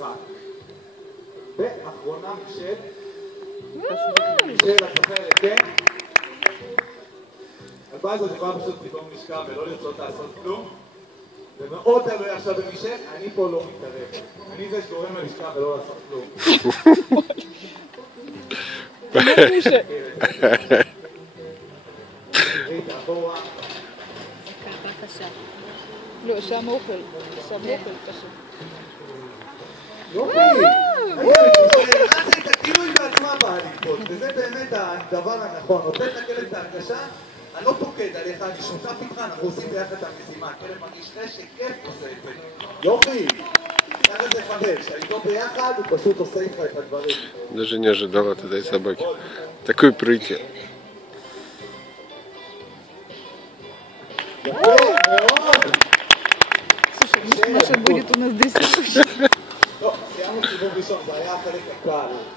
המשחק. ואחרונה מישל, את זוכרת, כן? הלוואי הזאת יכולה פשוט פתאום לשכב ולא לרצות לעשות כלום. זה מאוד תלוי עכשיו במישל, אני פה לא מתערב. אני זה שגורם לה לשכב ולא לעשות כלום. באמת מישל. תעבור לה. קשה. לא, שם אוכל. שם אוכל קשה. יופי! אז כאילו היא בעצמה באה לקפוץ, וזה באמת הדבר הנכון. נותן לכלב את ההרגשה, אני לא פוקד עליך, אני שותף איתך, אנחנו עושים ביחד את המשימה. הכלב מרגיש חשק, כיף עושה את זה. יופי! ככה זה חבר, כשאיתו ביחד, הוא פשוט עושה איתך את הדברים. Даже не ожидал от этой собаки. Такой прыти. Слушай, может будет у нас 10 לא, סיימנו סיבוב ראשון, זה היה החלק הקל.